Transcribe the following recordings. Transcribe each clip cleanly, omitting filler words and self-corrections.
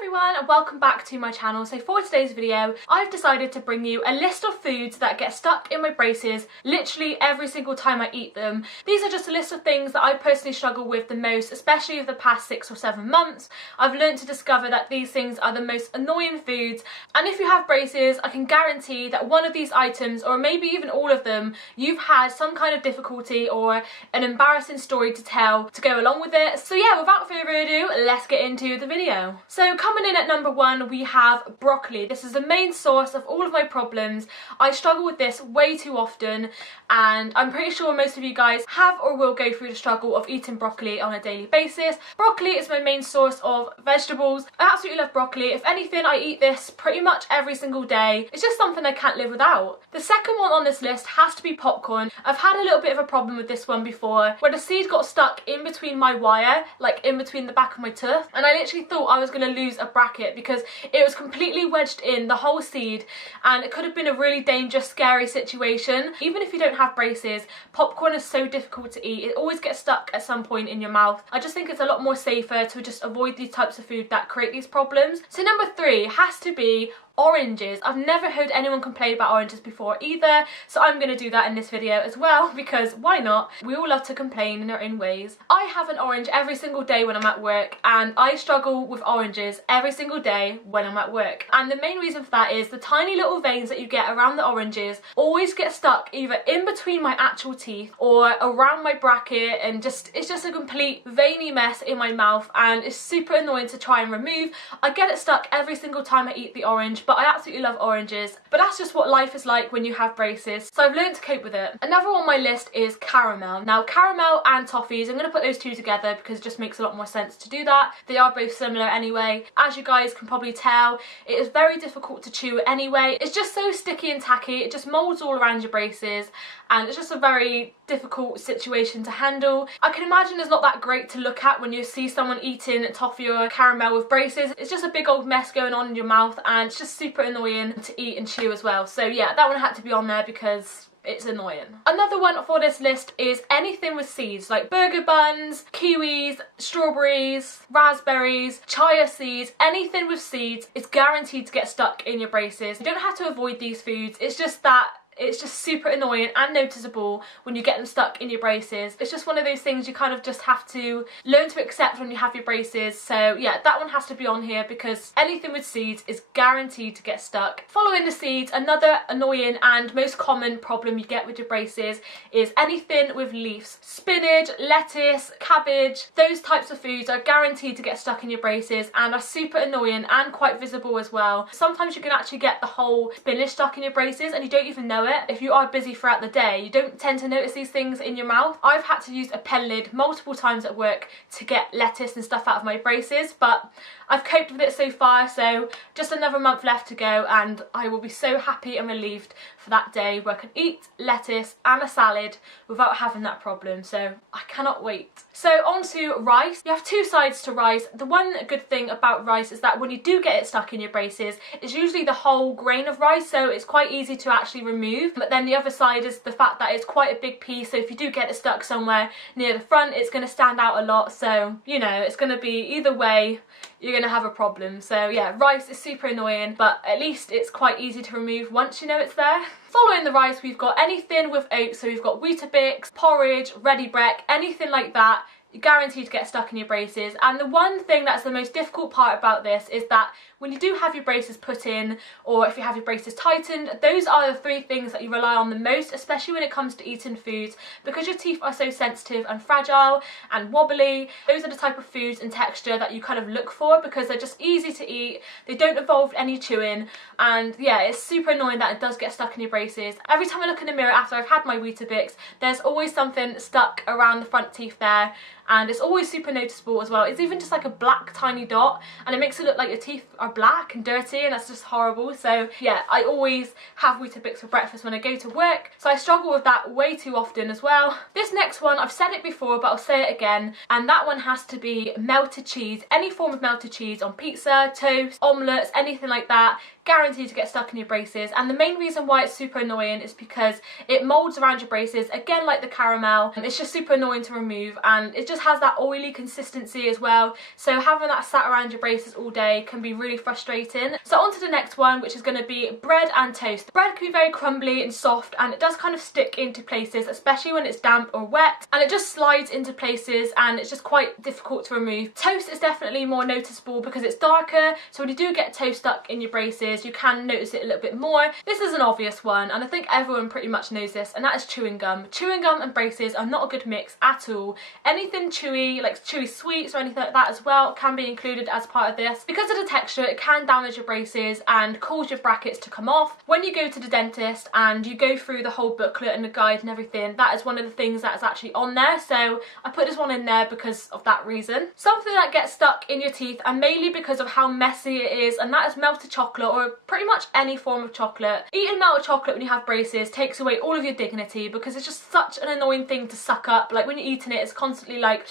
everyone and welcome back to my channel. So for today's video I've decided to bring you a list of foods that get stuck in my braces literally every single time I eat them. These are just a list of things that I personally struggle with the most, especially over the past 6 or 7 months. I've learned to discover that these things are the most annoying foods, and if you have braces I can guarantee that one of these items, or maybe even all of them, you've had some kind of difficulty or an embarrassing story to tell to go along with it. So yeah, without further ado, let's get into the video. So coming in at number 1 we have broccoli. This is the main source of all of my problems. I struggle with this way too often, and I'm pretty sure most of you guys have or will go through the struggle of eating broccoli on a daily basis. Broccoli is my main source of vegetables. I absolutely love broccoli. If anything, I eat this pretty much every single day. It's just something I can't live without. The second one on this list has to be popcorn. I've had a little bit of a problem with this one before, where the seed got stuck in between my wire, like in between the back of my tooth, and I literally thought I was going to lose a bracket because it was completely wedged in, the whole seed, and it could have been a really dangerous, scary situation. Even if you don't have braces, popcorn is so difficult to eat. It always gets stuck at some point in your mouth. I just think it's a lot more safer to just avoid these types of food that create these problems. So number 3 has to be oranges. I've never heard anyone complain about oranges before either, so I'm going to do that in this video as well, because why not? We all love to complain in our own ways. I have an orange every single day when I'm at work, and I struggle with oranges every single day when I'm at work. And the main reason for that is the tiny little veins that you get around the oranges always get stuck either in between my actual teeth or around my bracket, and it's just a complete veiny mess in my mouth, and it's super annoying to try and remove. I get it stuck every single time I eat the orange, but I absolutely love oranges. But that's just what life is like when you have braces, so I've learned to cope with it. Another on my list is caramel. Now caramel and toffees, I'm going to put those two together because it just makes a lot more sense to do that. They are both similar anyway. As you guys can probably tell, it is very difficult to chew anyway. It's just so sticky and tacky, it just molds all around your braces, and it's just a very difficult situation to handle. I can imagine it's not that great to look at when you see someone eating toffee or caramel with braces. It's just a big old mess going on in your mouth, and it's just super annoying to eat and chew as well. So yeah, that one had to be on there because it's annoying. Another one for this list is anything with seeds, like burger buns, kiwis, strawberries, raspberries, chia seeds. Anything with seeds is guaranteed to get stuck in your braces. You don't have to avoid these foods, it's just that it's just super annoying and noticeable when you get them stuck in your braces. It's just one of those things you kind of just have to learn to accept when you have your braces. So yeah, that one has to be on here because anything with seeds is guaranteed to get stuck. Following the seeds, another annoying and most common problem you get with your braces is anything with leaves. Spinach, lettuce, cabbage, those types of foods are guaranteed to get stuck in your braces and are super annoying and quite visible as well. Sometimes you can actually get the whole spinach stuck in your braces and you don't even know it. If you are busy throughout the day, you don't tend to notice these things in your mouth. I've had to use a pen lid multiple times at work to get lettuce and stuff out of my braces, but I've coped with it so far, so just another month left to go and I will be so happy and relieved for that day where I can eat lettuce and a salad without having that problem, so I cannot wait. So on to rice. You have two sides to rice. The one good thing about rice is that when you do get it stuck in your braces, it's usually the whole grain of rice, so it's quite easy to actually remove. But then the other side is the fact that it's quite a big piece, so if you do get it stuck somewhere near the front, it's going to stand out a lot, so you know, it's going to be either way you're going to have a problem. So yeah, rice is super annoying, but at least it's quite easy to remove once you know it's there. Following the rice, we've got anything with oats, so we've got Weetabix, porridge, ready break, anything like that. You're guaranteed to get stuck in your braces. And the one thing that's the most difficult part about this is that when you do have your braces put in, or if you have your braces tightened, those are the 3 things that you rely on the most, especially when it comes to eating foods, because your teeth are so sensitive and fragile and wobbly. Those are the type of foods and texture that you kind of look for because they're just easy to eat, they don't involve any chewing, and yeah, it's super annoying that it does get stuck in your braces. Every time I look in the mirror after I've had my Weetabix, there's always something stuck around the front teeth there, and it's always super noticeable as well. It's even just like a black tiny dot, and it makes it look like your teeth are black and dirty, and that's just horrible. So yeah, I always have Weetabix for breakfast when I go to work, so I struggle with that way too often as well. This next one, I've said it before but I'll say it again, and that one has to be melted cheese. Any form of melted cheese on pizza, toast, omelettes, anything like that, guaranteed to get stuck in your braces. And the main reason why it's super annoying is because it molds around your braces, again like the caramel. It's just super annoying to remove, and it just just has that oily consistency as well, so having that sat around your braces all day can be really frustrating. So on to the next one, which is going to be bread and toast. The bread can be very crumbly and soft, and it does kind of stick into places, especially when it's damp or wet, and it just slides into places and it's just quite difficult to remove. Toast is definitely more noticeable because it's darker, so when you do get toast stuck in your braces you can notice it a little bit more. This is an obvious one, and I think everyone pretty much knows this, and that is chewing gum. Chewing gum and braces are not a good mix at all. Anything chewy, like chewy sweets or anything like that as well, can be included as part of this. Because of the texture, it can damage your braces and cause your brackets to come off. When you go to the dentist and you go through the whole booklet and the guide and everything, that is one of the things that is actually on there, so I put this one in there because of that reason. Something that gets stuck in your teeth, and mainly because of how messy it is, and that is melted chocolate, or pretty much any form of chocolate. Eating melted chocolate when you have braces takes away all of your dignity because it's just such an annoying thing to suck up. Like when you're eating it, it's constantly like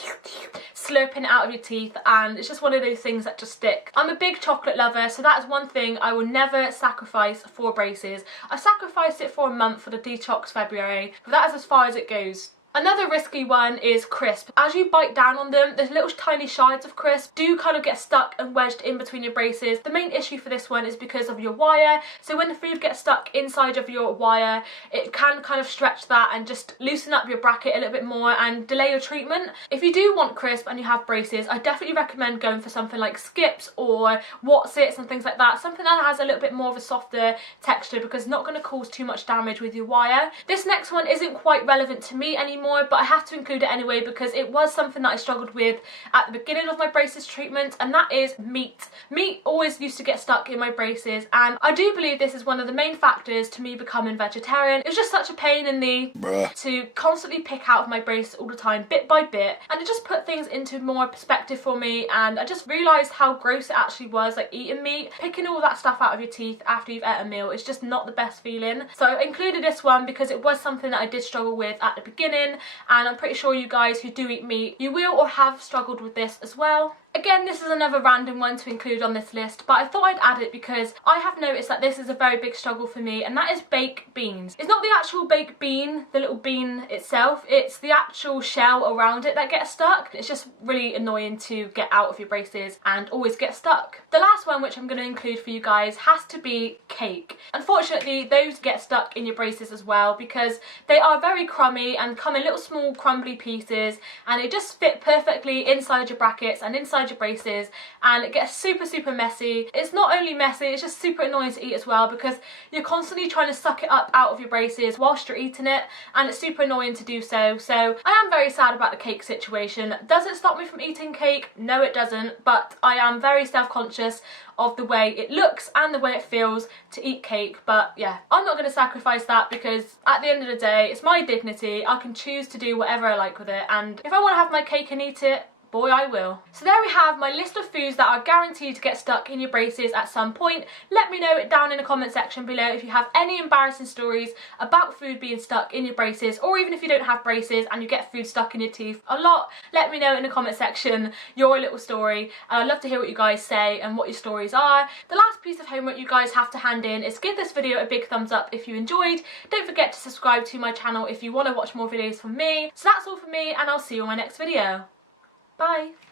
slurping it out of your teeth, and it's just one of those things that just stick. I'm a big chocolate lover, so that is one thing I will never sacrifice for braces. I sacrificed it for a month for the detox February, but that is as far as it goes. Another risky one is crisp. As you bite down on them, there's little tiny shards of crisp do kind of get stuck and wedged in between your braces. The main issue for this one is because of your wire, so when the food gets stuck inside of your wire, it can kind of stretch that and just loosen up your bracket a little bit more and delay your treatment. If you do want crisp and you have braces, I definitely recommend going for something like Skips or Watsits and things like that, something that has a little bit more of a softer texture because it's not going to cause too much damage with your wire. This next one isn't quite relevant to me anymore, but I have to include it anyway because it was something that I struggled with at the beginning of my braces treatment, and that is meat. Meat always used to get stuck in my braces, and I do believe this is one of the main factors to me becoming vegetarian. It was just such a pain in the to constantly pick out of my braces all the time, bit by bit, and it just put things into more perspective for me, and I just realised how gross it actually was, like eating meat. Picking all that stuff out of your teeth after you've ate a meal is just not the best feeling. So I included this one because it was something that I did struggle with at the beginning, and I'm pretty sure you guys who do eat meat, you will or have struggled with this as well. Again, this is another random one to include on this list, but I thought I'd add it because I have noticed that this is a very big struggle for me, and that is baked beans. It's not the actual baked bean, the little bean itself, it's the actual shell around it that gets stuck. It's just really annoying to get out of your braces and always get stuck. The last one, which I'm going to include for you guys, has to be cake. Unfortunately, those get stuck in your braces as well because they are very crummy and come in little small crumbly pieces, and they just fit perfectly inside your brackets and inside your braces, and it gets super messy. It's not only messy, it's just super annoying to eat as well because you're constantly trying to suck it up out of your braces whilst you're eating it, and it's super annoying to do so. So I am very sad about the cake situation. Does it stop me from eating cake? No, it doesn't, but I am very self-conscious of the way it looks and the way it feels to eat cake. But yeah, I'm not going to sacrifice that because at the end of the day, it's my dignity. I can choose to do whatever I like with it, and if I want to have my cake and eat it, boy, I will. So there we have my list of foods that are guaranteed to get stuck in your braces at some point. Let me know it down in the comment section below if you have any embarrassing stories about food being stuck in your braces, or even if you don't have braces and you get food stuck in your teeth a lot. Let me know in the comment section your little story. I'd love to hear what you guys say and what your stories are. The last piece of homework you guys have to hand in is give this video a big thumbs up if you enjoyed. Don't forget to subscribe to my channel if you want to watch more videos from me. So that's all from me, and I'll see you in my next video. Bye.